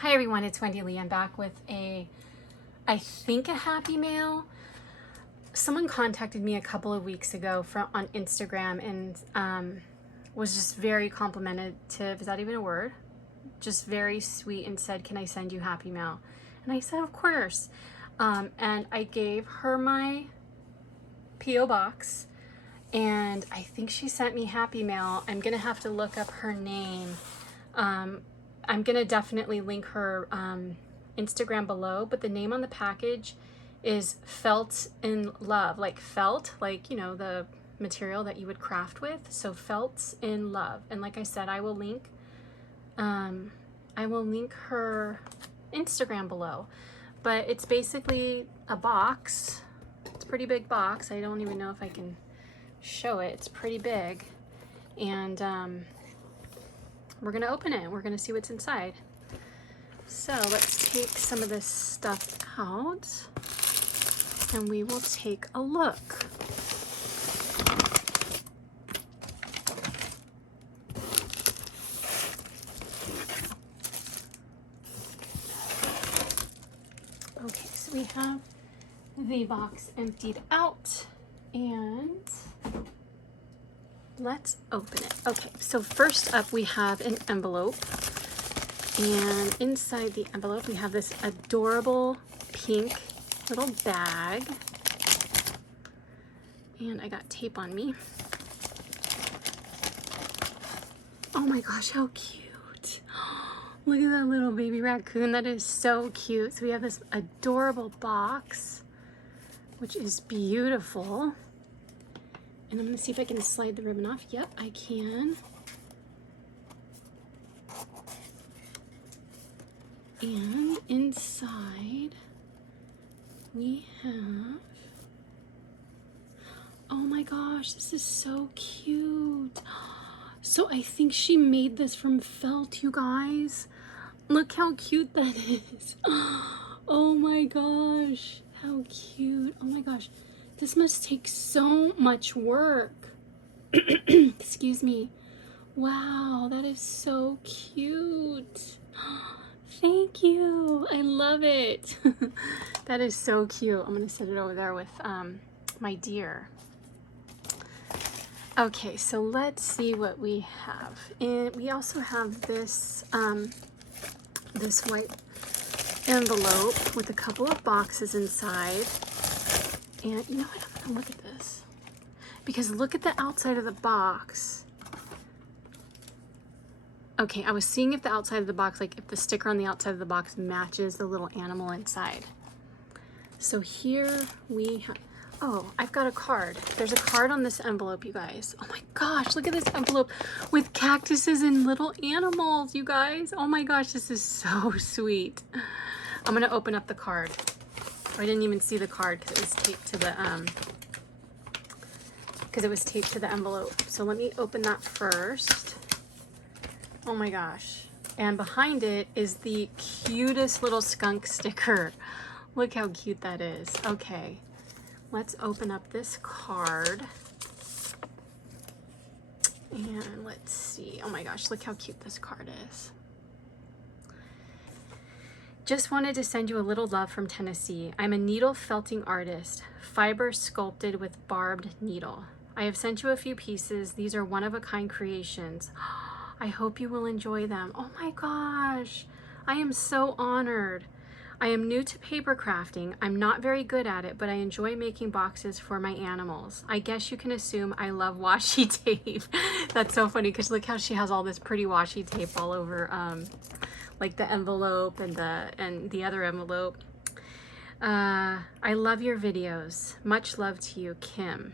Hi everyone, it's Wendy Lee. I'm back with I think a happy mail. Someone contacted me a couple of weeks ago on Instagram and was just very complimentary, is that even a word? Just very sweet and said, can I send you happy mail? And I said, of course. And I gave her my P.O. box and I think she sent me happy mail. I'm gonna have to look up her name. I'm gonna definitely link her Instagram below, but the name on the package is Felt in Love, like felt, like, you know, the material that you would craft with. So Felt in Love. And like I said, I will link her Instagram below. But it's basically a box. It's a pretty big box. I don't even know if I can show it. It's pretty big. And we're gonna open it. We're gonna see what's inside. So let's take some of this stuff out and we will take a look. Okay, so we have the box emptied out and let's open it. Okay, so first up we have an envelope, and inside the envelope we have this adorable pink little bag, and I got tape on me. Oh my gosh, how cute. Look at that little baby raccoon. That is so cute. So we have this adorable box, which is beautiful. And I'm gonna see if I can slide the ribbon off. Yep, I can. And inside we have, oh my gosh, this is so cute. So I think she made this from felt, you guys. Look how cute that is. Oh my gosh, how cute. Oh my gosh. This must take so much work. Excuse me. Wow, that is so cute. Thank you. I love it. That is so cute. I'm going to set it over there with my deer. Okay, so let's see what we have. And we also have this this white envelope with a couple of boxes inside. And you know what, I'm gonna look at this, because look at the outside of the box. Okay, I was seeing if the outside of the box, like if the sticker on the outside of the box matches the little animal inside. So here we have, oh, I've got a card. There's a card on this envelope, you guys. Oh my gosh, look at this envelope with cactuses and little animals, you guys. Oh my gosh, this is so sweet. I'm gonna open up the card. I didn't even see the card because it was taped to the envelope. So let me open that first. Oh my gosh. And behind it is the cutest little skunk sticker. Look how cute that is. Okay, let's open up this card. And let's see. Oh my gosh, look how cute this card is. Just wanted to send you a little love from Tennessee. I'm a needle felting artist, fiber sculpted with barbed needle. I have sent you a few pieces. These are one-of-a-kind creations. I hope you will enjoy them. Oh my gosh, I am so honored. I am new to paper crafting. I'm not very good at it, but I enjoy making boxes for my animals. I guess you can assume I love washi tape. That's so funny because look how she has all this pretty washi tape all over like the envelope and the other envelope. I love your videos. Much love to you, Kim,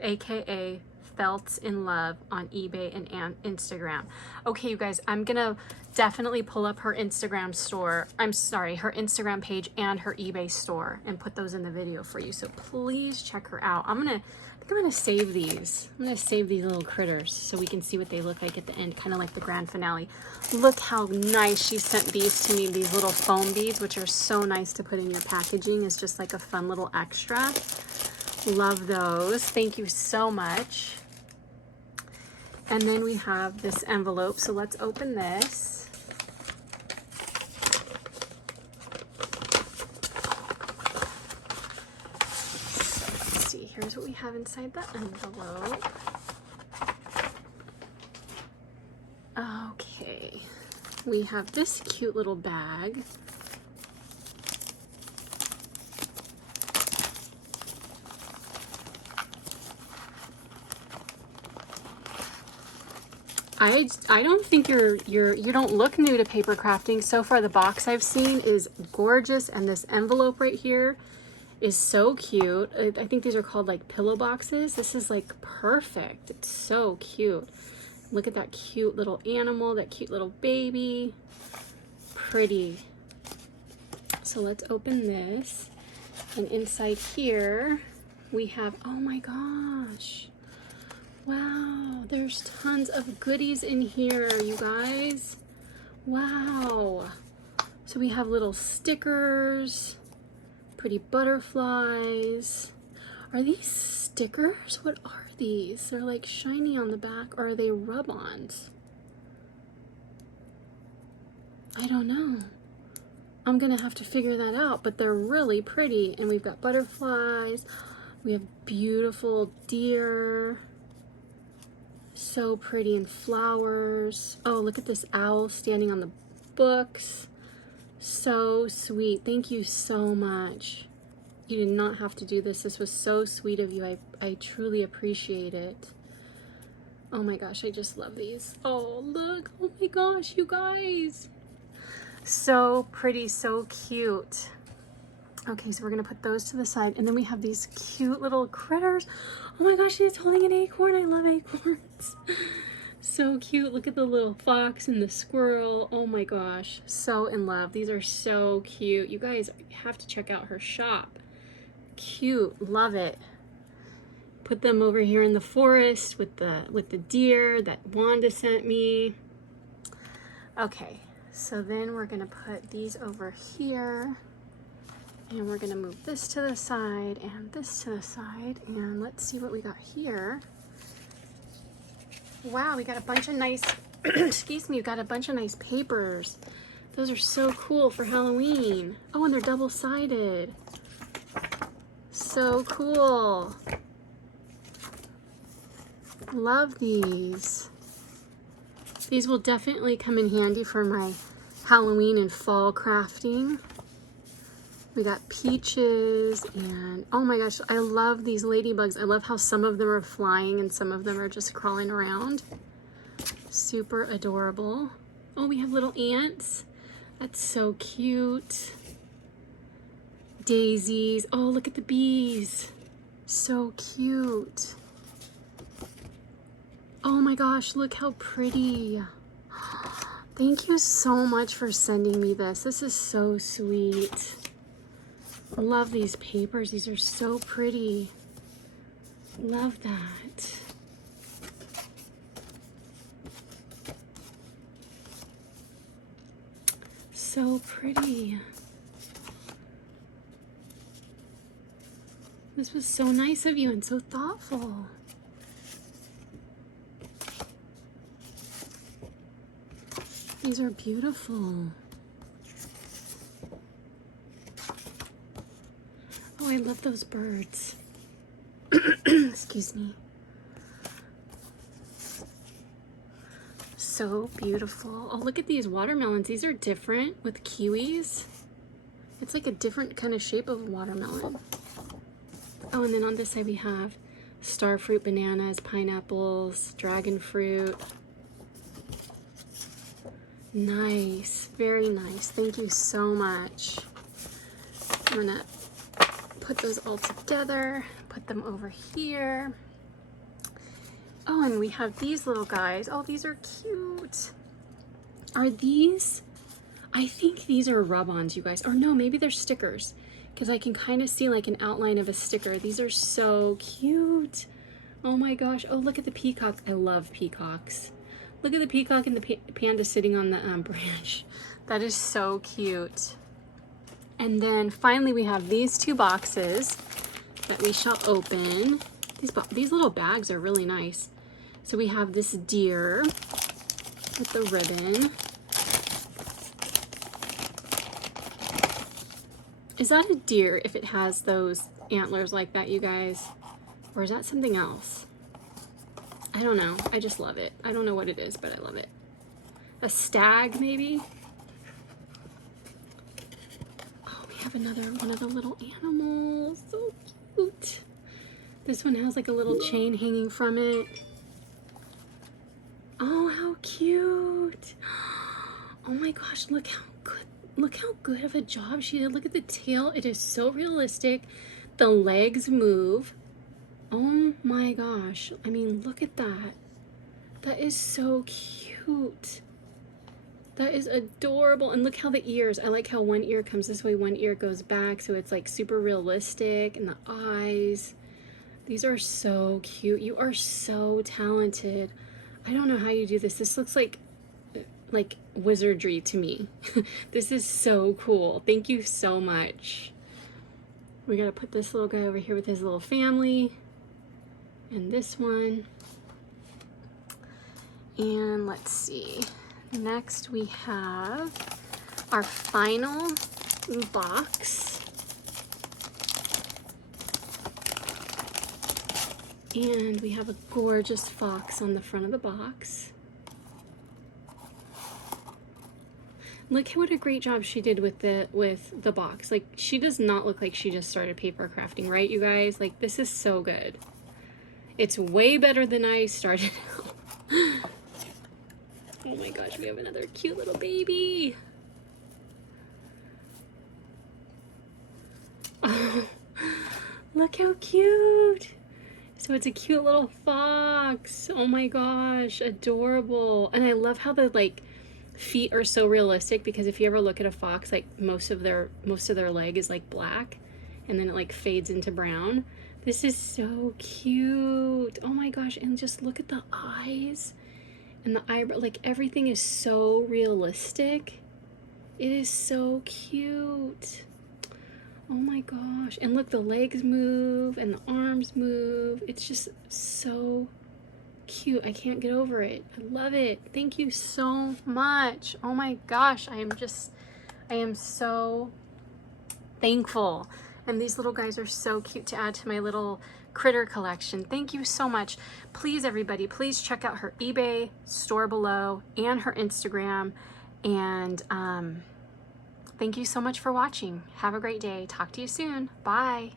aka Felt in Love on eBay and Instagram. Okay, you guys, I'm gonna definitely pull up her Instagram store. I'm sorry, her Instagram page and her eBay store and put those in the video for you. So please check her out. I think I'm gonna save these. I'm gonna save these little critters so we can see what they look like at the end, kind of like the grand finale. Look how nice she sent these to me, these little foam beads, which are so nice to put in your packaging. It's just like a fun little extra. Love those. Thank you so much. And then we have this envelope. So let's open this. here's what we have inside the envelope. Okay, we have this cute little bag. I don't think you don't look new to paper crafting. So far the box I've seen is gorgeous, and this envelope right here is so cute. I think these are called like pillow boxes. This is like perfect. It's so cute. Look at that cute little animal, that cute little baby. Pretty. So let's open this. And inside here we have, oh my gosh. Wow, there's tons of goodies in here, you guys. Wow. So we have little stickers, pretty butterflies. Are these stickers? What are these? They're like shiny on the back, or are they rub-ons? I don't know. I'm gonna have to figure that out, but they're really pretty. And we've got butterflies. We have beautiful deer. So pretty, and flowers. Oh, look at this owl standing on the books. So sweet. Thank you so much. You did not have to do this. This was so sweet of you. I truly appreciate it. Oh my gosh, I just love these. Oh, look. Oh my gosh, you guys. So pretty, so cute. Okay, so we're gonna put those to the side, and then we have these cute little critters. Oh my gosh, she's holding an acorn. I love acorns. So cute. Look at the little fox and the squirrel. Oh my gosh, so in love. These are so cute. You guys have to check out her shop. Cute, love it. Put them over here in the forest with the deer that Wanda sent me. Okay, so then we're gonna put these over here. And we're gonna move this to the side and this to the side, and let's see what we got here. Wow, we got a bunch of nice, excuse me, we got a bunch of nice papers. Those are so cool for Halloween. Oh, and they're double-sided. So cool. Love these. These will definitely come in handy for my Halloween and fall crafting. We got peaches, and oh my gosh, I love these ladybugs. I love how some of them are flying and some of them are just crawling around. Super adorable. Oh, we have little ants. That's so cute. Daisies. Oh, look at the bees. So cute. Oh my gosh, look how pretty. Thank you so much for sending me this. This is so sweet. Love these papers. These are so pretty. Love that. So pretty. This was so nice of you and so thoughtful. These are beautiful. Oh, I love those birds. Excuse me. So beautiful. Oh, look at these watermelons. These are different with kiwis. It's like a different kind of shape of watermelon. Oh, and then on this side we have star fruit, bananas, pineapples, dragon fruit. Nice. Very nice. Thank you so much. I'm gonna put those all together, put them over here. Oh, and we have these little guys. Oh, these are cute. Are these? I think these are rub-ons, you guys. Or no, maybe they're stickers, because I can kind of see like an outline of a sticker. These are so cute. Oh my gosh. Oh, look at the peacock. I love peacocks. Look at the peacock and the panda sitting on the branch. That is so cute. And then finally we have these two boxes that we shall open. These little bags are really nice. So we have this deer with the ribbon. Is that a deer if it has those antlers like that, you guys? Or is that something else? I don't know. I just love it. I don't know what it is, but I love it. A stag, maybe? Oh, we have another one of the little animals. So cute. This one has like a little chain hanging from it. Oh, how cute. Oh my gosh, look how good of a job she did. Look at the tail. It is so realistic. The legs move. Oh my gosh. I mean, look at that. That is so cute. That is adorable. And look how the ears, I like how one ear comes this way, one ear goes back, so it's like super realistic. And the eyes. These are so cute. You are so talented. I don't know how you do this. This looks like wizardry to me. This is so cool. Thank you so much. We gotta put this little guy over here with his little family. And this one. And let's see. Next we have our final box. And we have a gorgeous fox on the front of the box. Look what a great job she did with the box. Like, she does not look like she just started paper crafting, right, you guys? Like, this is so good. It's way better than I started out. Oh my gosh, we have another cute little baby. Oh, look how cute. So it's a cute little fox. Oh my gosh, adorable. And I love how the like feet are so realistic, because if you ever look at a fox, like most of their leg is like black and then it like fades into brown. This is so cute. Oh my gosh, and just look at the eyes and the eyebrow, like everything is so realistic. It is so cute. Oh my gosh. And look, the legs move and the arms move. It's just so cute. I can't get over it. I love it. Thank you so much. Oh my gosh. I am so thankful. And these little guys are so cute to add to my little critter collection. Thank you so much. Please, everybody, please check out her eBay store below and her Instagram. And thank you so much for watching. Have a great day. Talk to you soon. Bye.